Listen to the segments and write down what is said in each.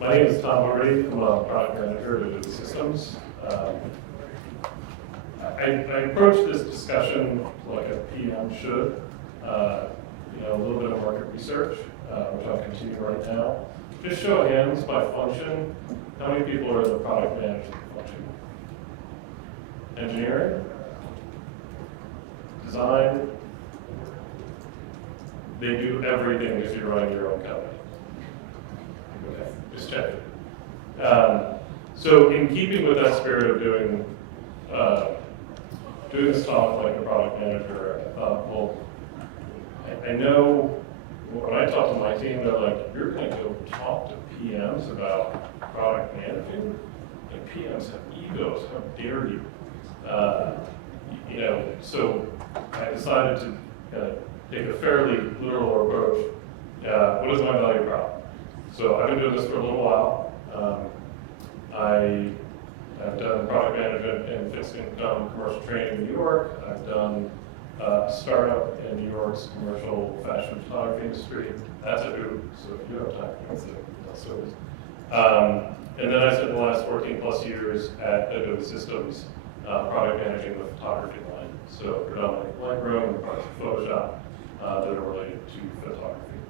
My name is Tom Hogarty. I'm a product manager at Adobe Systems. I approach this discussion like a PM should. A little bit of market research, which I'll continue right now. Just show of hands by function. How many people are in the product management function? Engineering? Design? They do everything if you're running your own company. Okay, just check it. So in keeping with that spirit of doing this talk like a product manager, I thought, well, I know when I talk to my team, they're like, you're going to go talk to PMs about product managing? And PMs have egos, how dare you? So I decided to take a fairly literal approach. What is my value prop? So I've been doing this for a little while. I have done product management and fixed income commercial training in New York. I've done a startup in New York's commercial fashion photography industry. That's a do, so if you have time, that's a service. And then I spent the last 14 plus years at Adobe Systems product managing the photography line. So predominantly Lightroom and parts of Photoshop that are related to photography.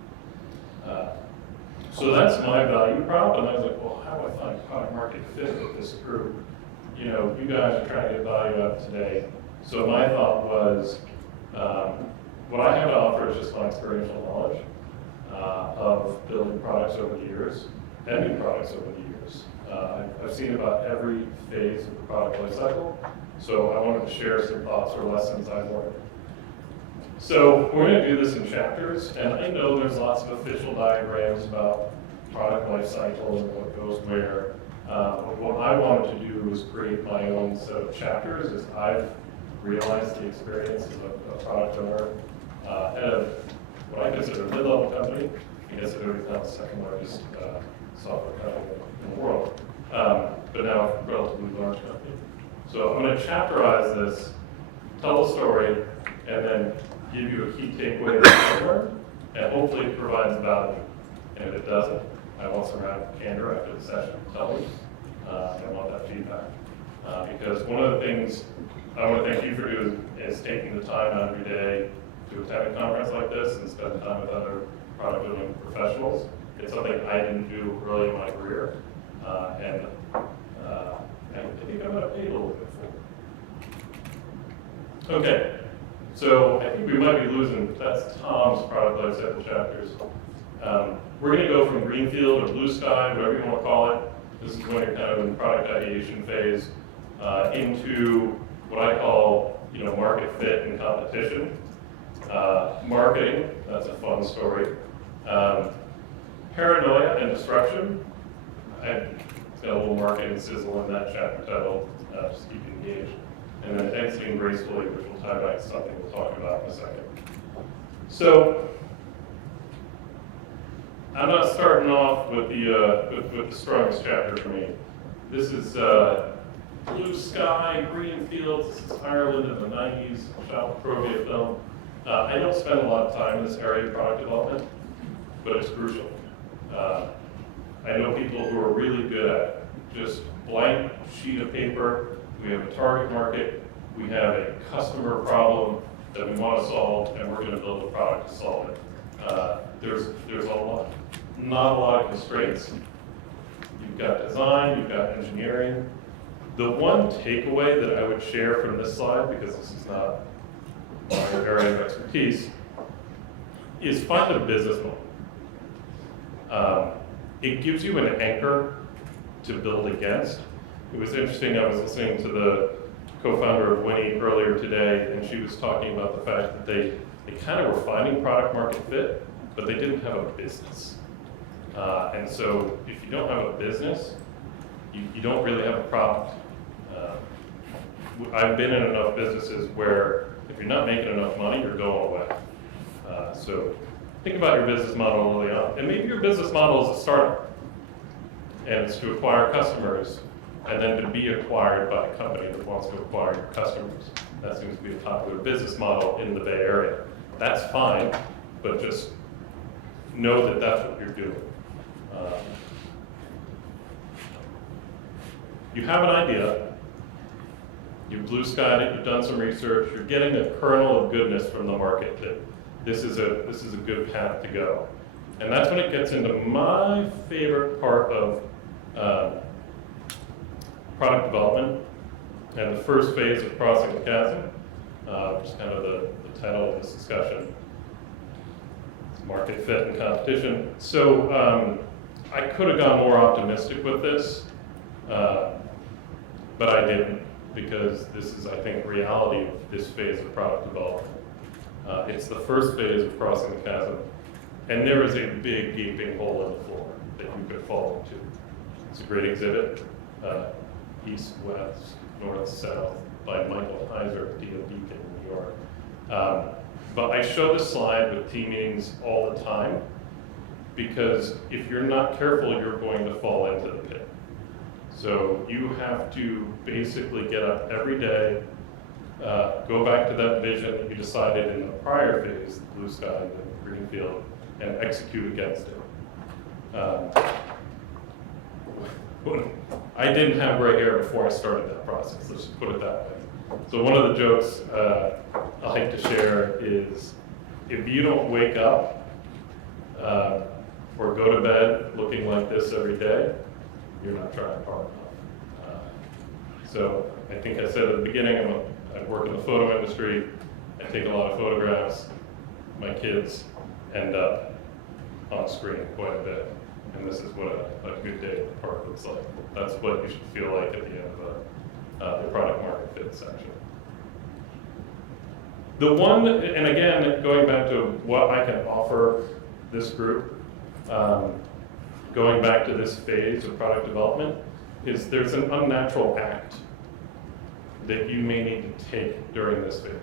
So that's my value prop, and I was like, well, how do I find product market fit with this group? You guys are trying to get value out today. So my thought was, what I have to offer is just my experiential knowledge of building products over the years and new products over the years. I've seen about every phase of the product lifecycle, so I wanted to share some thoughts or lessons I've learned. So we're going to do this in chapters, and I know there's lots of official diagrams about product lifecycle and what goes where. But what I wanted to do was create my own set of chapters as I've realized the experience of a product owner at a, what I consider a mid-level company. I guess Adobe is now the second largest software company in the world, but now a relatively large company. So I'm going to chapterize this, tell a story, and then give you a key takeaway that you learned, and hopefully it provides value. And if it doesn't, I want some round of candor after the session. Tell me. I want that feedback. Because one of the things I want to thank you for doing is taking the time out of your day to attend a conference like this and spend time with other product building professionals. It's something I didn't do early in my career, and I think I'm going to pay a little bit for it. Okay. So I think we might be losing, that's Tom's product lifecycle chapters. We're going to go from greenfield or blue sky, whatever you want to call it. This is when you're kind of in the product ideation phase into what I call, market fit and competition. Marketing, that's a fun story. Paranoia and disruption. I've got a little marketing sizzle in that chapter title, just keep you engaged. And then exiting gracefully, which will tie back to something we'll talk about in a second. So I'm not starting off with the strongest chapter for me. This is blue sky, green fields. This is Ireland in the 90s, shot Provia film. I don't spend a lot of time in this area of product development, but it's crucial. I know people who are really good at it. Just blank sheet of paper. We have a target market, we have a customer problem that we want to solve, and we're going to build a product to solve it. There's not a lot of constraints. You've got design, you've got engineering. The one takeaway that I would share from this slide, because this is not my area of expertise, is find a business model. It gives you an anchor to build against. It was interesting, I was listening to the co-founder of Winnie earlier today, and she was talking about the fact that they kind of were finding product market fit, but they didn't have a business. And so if you don't have a business, you don't really have a product. I've been in enough businesses where if you're not making enough money, you're going away. So think about your business model early on. And maybe your business model is a startup, and it's to acquire customers and then to be acquired by a company that wants to acquire your customers. That seems to be a popular business model in the Bay Area. That's fine, but just know that that's what you're doing. you have an idea, you've blue skied it, you've done some research, you're getting a kernel of goodness from the market that this is a good path to go. And that's when it gets into my favorite part of product development and the first phase of crossing the chasm, which is kind of the title of this discussion. It's market fit and competition. So I could have gone more optimistic with this, but I didn't, because this is, I think, reality of this phase of product development. It's the first phase of crossing the chasm, and there is a big gaping hole in the floor that you could fall into. It's a great exhibit, East, West, North, South, by Michael Heiser at Adobe in New York. But I show this slide with team meetings all the time, because if you're not careful, you're going to fall into the pit. So you have to basically get up every day, go back to that vision that you decided in the prior phase, the blue sky, the green field, and execute against it. I didn't have gray hair before I started that process, let's just put it that way. So one of the jokes I like to share is, if you don't wake up or go to bed looking like this every day, you're not trying hard enough. So I think I said at the beginning, I work in the photo industry, I take a lot of photographs, my kids end up on screen quite a bit. And this is what a good day at the park looks like. That's what you should feel like at the end of the product market fit section. The one, and again, going back to what I can offer this group, going back to this phase of product development, is there's an unnatural act that you may need to take during this phase.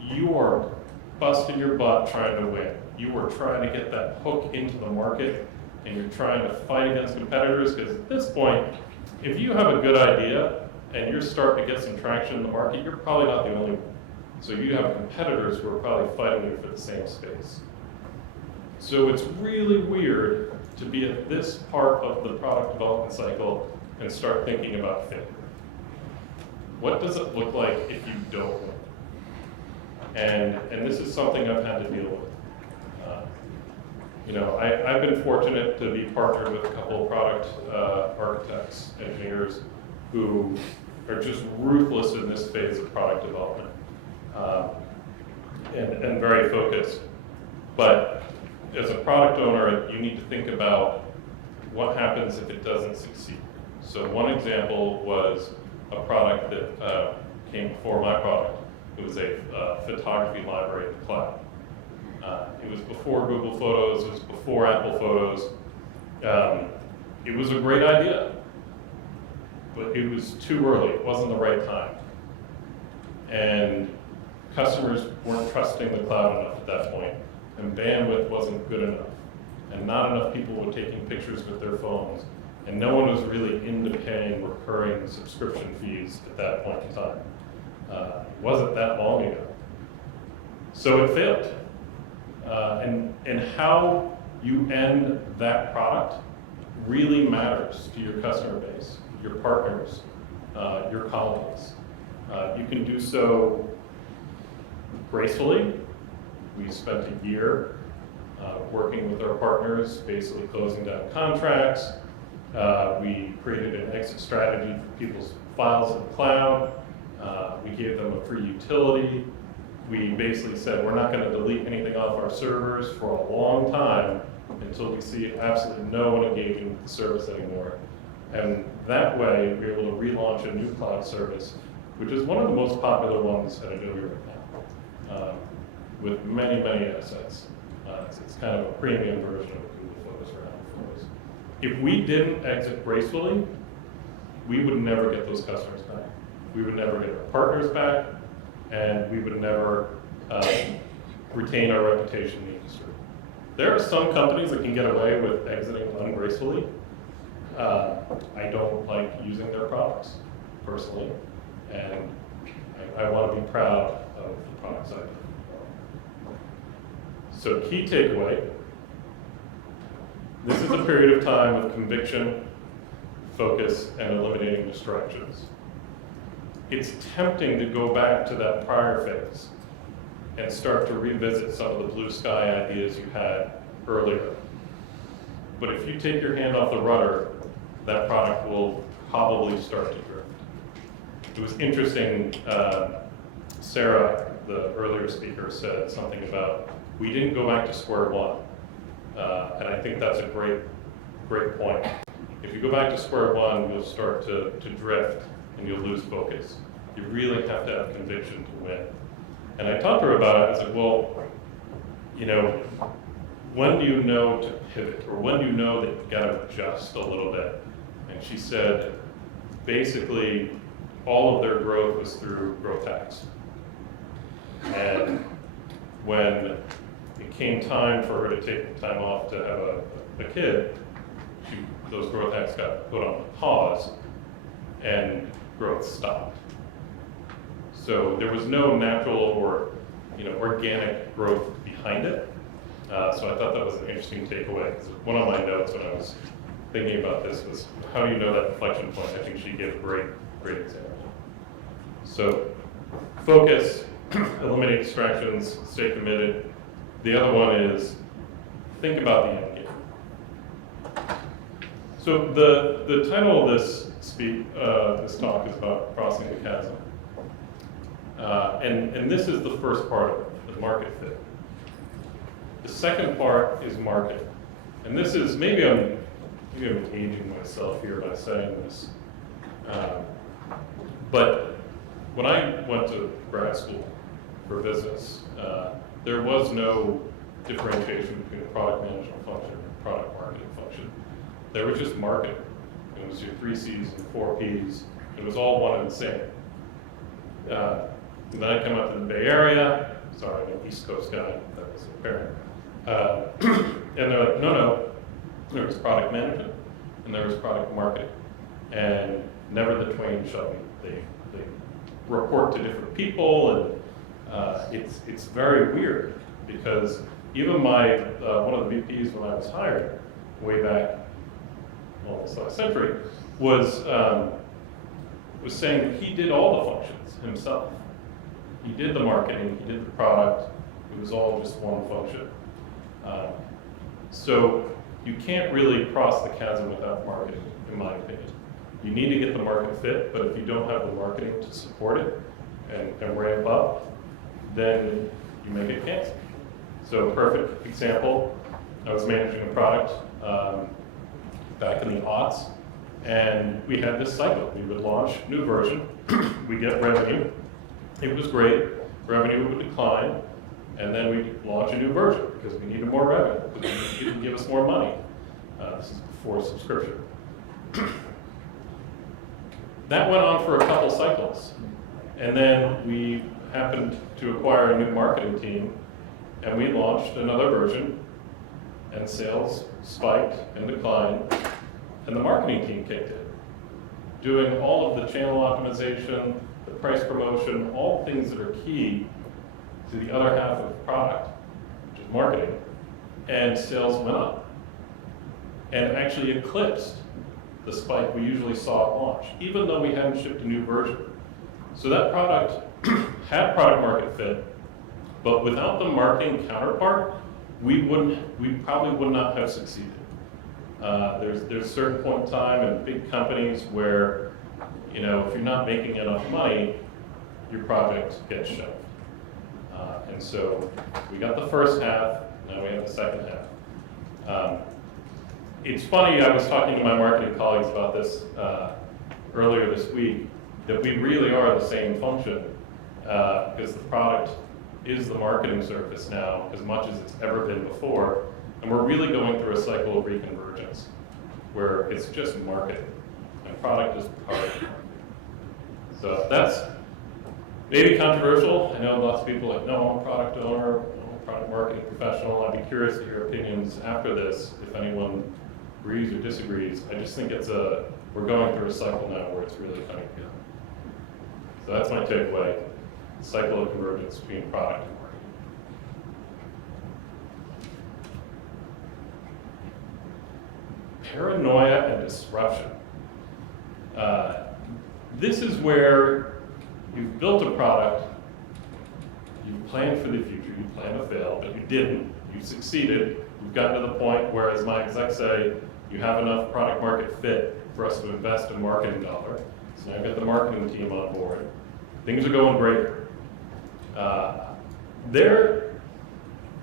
You are busting your butt trying to win. You are trying to get that hook into the market, and you're trying to fight against competitors, because at this point, if you have a good idea and you're starting to get some traction in the market, you're probably not the only one. So you have competitors who are probably fighting you for the same space. So it's really weird to be at this part of the product development cycle and start thinking about fit. What does it look like if you don't win? And this is something I've had to deal with. I've been fortunate to be partnered with a couple of product architects, engineers, who are just ruthless in this phase of product development, and very focused. But as a product owner, you need to think about what happens if it doesn't succeed. So one example was a product that came before my product. It was a photography library in the cloud. It was before Google Photos, it was before Apple Photos. It was a great idea, but it was too early, it wasn't the right time. And customers weren't trusting the cloud enough at that point, and bandwidth wasn't good enough. And not enough people were taking pictures with their phones, and no one was really into paying recurring subscription fees at that point in time. It wasn't that long ago. So it failed. And how you end that product really matters to your customer base, your partners, your colleagues. You can do so gracefully. We spent a year working with our partners, basically closing down contracts. We created an exit strategy for people's files in the cloud. We gave them a free utility. We basically said we're not going to delete anything off our servers for a long time until we see absolutely no one engaging with the service anymore. And that way, we're able to relaunch a new cloud service, which is one of the most popular ones at Adobe right now, with many, many assets. It's kind of a premium version of Google Photos or Apple Photos. If we didn't exit gracefully, we would never get those customers back. We would never get our partners back, and we would never retain our reputation in the industry. There are some companies that can get away with exiting ungracefully. I don't like using their products, personally, and I want to be proud of the products I do. So key takeaway, this is a period of time of conviction, focus, and eliminating distractions. It's tempting to go back to that prior phase and start to revisit some of the blue sky ideas you had earlier. But if you take your hand off the rudder, that product will probably start to drift. It was interesting, Sarah, the earlier speaker, said something about, we didn't go back to square one. And I think that's a great point. If you go back to square one, you'll start to drift and you'll lose focus. You really have to have conviction to win. And I talked to her about it. I said, well, you know, when do you know to pivot, or when do you know that you've got to adjust a little bit? And she said, basically, all of their growth was through growth hacks. And when it came time for her to take the time off to have a kid, those growth hacks got put on pause, and growth stopped. So there was no natural or organic growth behind it. So I thought that was an interesting takeaway. One of my notes when I was thinking about this was, how do you know that inflection point? I think she gave a great example. So focus, eliminate distractions, stay committed. The other one is think about the end game. So the title of this talk is about crossing the chasm. And this is the first part of it, the market fit. The second part is market. And this is, maybe I'm aging myself here by saying this. But when I went to grad school for business, there was no differentiation between a product management function and a product marketing function. There was just marketing. It was your 3 C's and 4 P's. It was all one and the same. And then I come up to the Bay Area. Sorry, I'm an East Coast guy. That was apparent. And they're like, no, there was product management and there was product marketing. And never the twain shall meet. They report to different people, and it's very weird because even my one of the VPs when I was hired way back almost last century was saying that he did all the functions himself. He did the marketing, he did the product. It was all just one function. So you can't really cross the chasm without marketing, in my opinion. You need to get the market fit, but if you don't have the marketing to support it and ramp up, then you may get canceled. So perfect example, I was managing a product back in the aughts, and we had this cycle. We would launch a new version, we get revenue, it was great, revenue would decline, and then we'd launch a new version because we needed more revenue, because it would give us more money. This is before subscription. That went on for a couple cycles, and then we happened to acquire a new marketing team, and we launched another version, and sales spiked and declined, and the marketing team kicked in, doing all of the channel optimization, the price promotion, all things that are key to the other half of the product, which is marketing, and sales went up, and actually eclipsed the spike we usually saw at launch, even though we hadn't shipped a new version. So that product had product market fit, but without the marketing counterpart, we probably would not have succeeded. There's a certain point in time in big companies where, if you're not making enough money, your project gets shelved. And so we got the first half, now we have the second half. It's funny, I was talking to my marketing colleagues about this earlier this week, that we really are the same function because the product is the marketing surface now as much as it's ever been before, and we're really going through a cycle of reconvergence where it's just marketing, and product is part of marketing. So that's maybe controversial. I know lots of people are like, no, I'm a product owner, I'm a product marketing professional. I'd be curious to hear opinions after this, if anyone agrees or disagrees. I just think we're going through a cycle now where it's really coming together. So that's my takeaway, cycle of convergence between product and marketing. Paranoia and disruption. This is where you've built a product, you planned for the future, you planned to fail, but you didn't. You succeeded. You've gotten to the point where, as my execs say, you have enough product market fit for us to invest in marketing dollar. So now I've got the marketing team on board. Things are going great.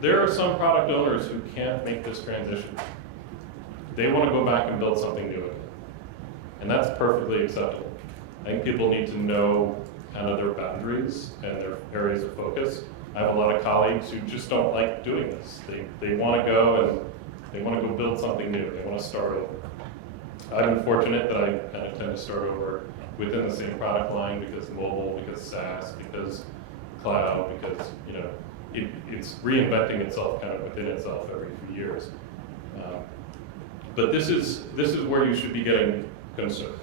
There are some product owners who can't make this transition. They want to go back and build something new again. And that's perfectly acceptable. I think people need to know kind of their boundaries and their areas of focus. I have a lot of colleagues who just don't like doing this. They want to go and they want to go build something new. They want to start over. I've been fortunate that I kind of tend to start over within the same product line because mobile, because SaaS, because cloud, because it's reinventing itself kind of within itself every few years. But this is where you should be getting concerned.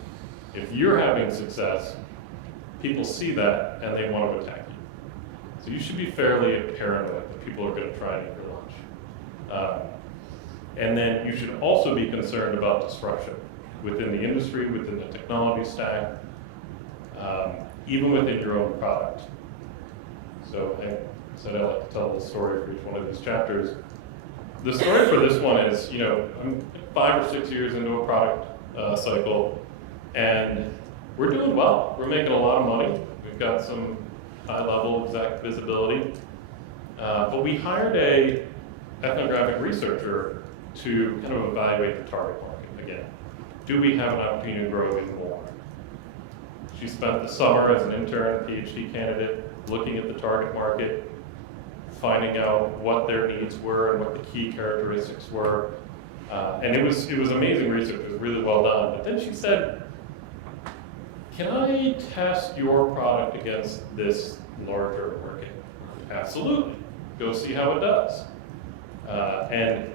If you're having success, people see that and they want to attack you. So you should be fairly paranoid that people are going to try and eat your lunch. And then you should also be concerned about disruption within the industry, within the technology stack, even within your own product. So I said I like to tell the story for each one of these chapters. The story for this one is, I'm 5 or 6 years into a product cycle, and we're doing well. We're making a lot of money. We've got some high-level exact visibility. But we hired a ethnographic researcher to kind of evaluate the target market again. Do we have an opportunity to grow even more? She spent the summer as an intern, PhD candidate, looking at the target market, finding out what their needs were and what the key characteristics were. And it was amazing research. It was really well done. But then she said, can I test your product against this larger market? Absolutely. Go see how it does. And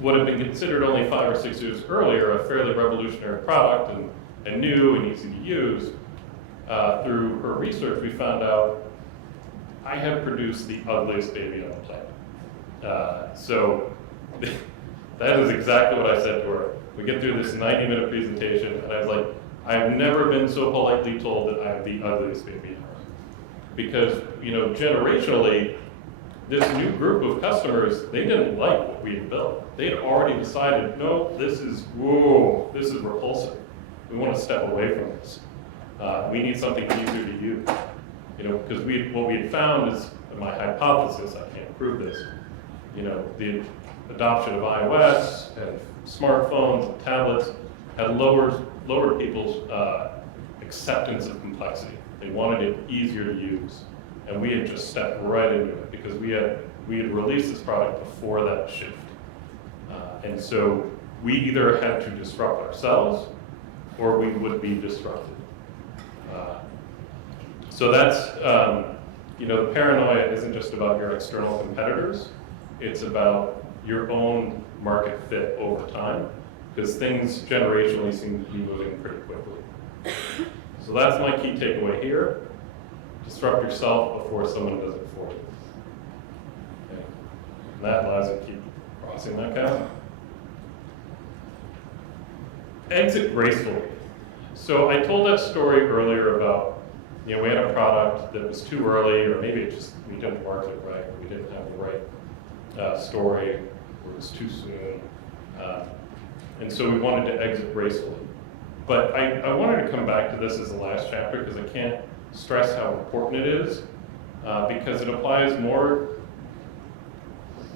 what had been considered only 5 or 6 years earlier a fairly revolutionary product and new and easy to use, through her research we found out I had produced the ugliest baby on the planet. So that is exactly what I said to her. We get through this 90-minute presentation and I was like, I have never been so politely told that I have the ugliest baby ever. Because, generationally, this new group of customers, they didn't like what we had built. They had already decided, no, this is repulsive. We want to step away from this. We need something easier to use. Because what we had found is, my hypothesis, I can't prove this, the adoption of iOS and smartphones and tablets had lowered people's acceptance of complexity. They wanted it easier to use. And we had just stepped right into it because we had released this product before that shift. And so we either had to disrupt ourselves or we would be disrupted. So that's, the paranoia isn't just about your external competitors, it's about your own market fit over time, because things generationally seem to be moving pretty quickly. So that's my key takeaway here. Disrupt yourself before someone does it for you. Okay. And that allows you to keep crossing that chasm. Exit gracefully. So I told that story earlier about, we had a product that was too early, or maybe we didn't market it right, or we didn't have the right story, or it was too soon. And so we wanted to exit gracefully. But I wanted to come back to this as the last chapter because I can't stress how important it is, because it applies more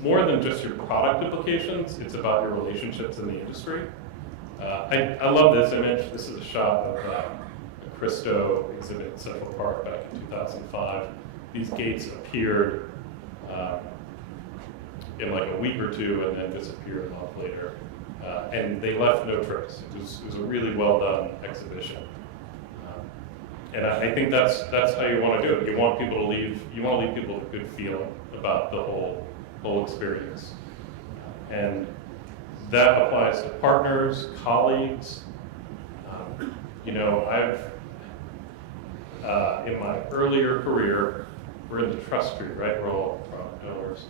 than just your product implications. It's about your relationships in the industry. I love this image. This is a shot of a Christo exhibit in Central Park back in 2005. These gates appeared in like a week or two and then disappeared a month later. And they left no trace. It was a really well done exhibition. And I think that's how you want to do it. You want people to leave people with a good feeling about the whole experience. And that applies to partners, colleagues. I've in my earlier career, we're in the trust tree, right? We're all product owners.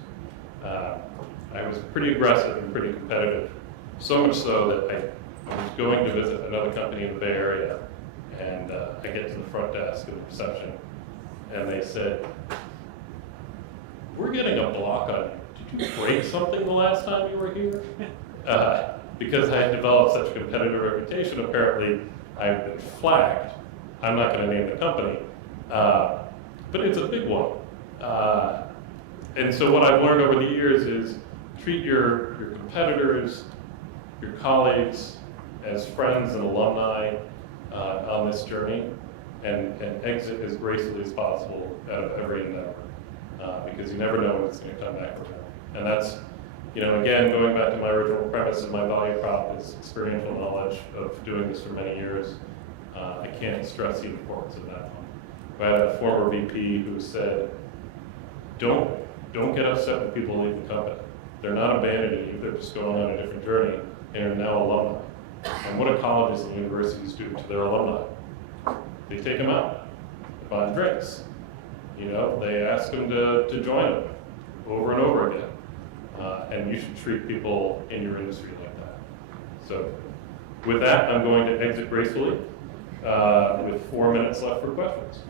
I was pretty aggressive and pretty competitive, so much so that I was going to visit another company in the Bay Area, and I get to the front desk of the reception, and they said, "We're getting a block on you. Did you break something the last time you were here?" Because I had developed such a competitive reputation, apparently I've been flagged. I'm not going to name the company, but it's a big one. And so what I've learned over the years is treat your competitors, your colleagues as friends and alumni on this journey, and exit as gracefully as possible out of every endeavor, because you never know when it's going to come back around. And that's, again, going back to my original premise of my value prop is experiential knowledge of doing this for many years. I can't stress the importance of that one. I had a former VP who said, don't get upset when people leave the company. They're not abandoning you, they're just going on a different journey, and are now alumni. And what do colleges and universities do to their alumni? They take them out, they buy them drinks. They ask them to join them over and over again. And you should treat people in your industry like that. So with that, I'm going to exit gracefully with 4 minutes left for questions.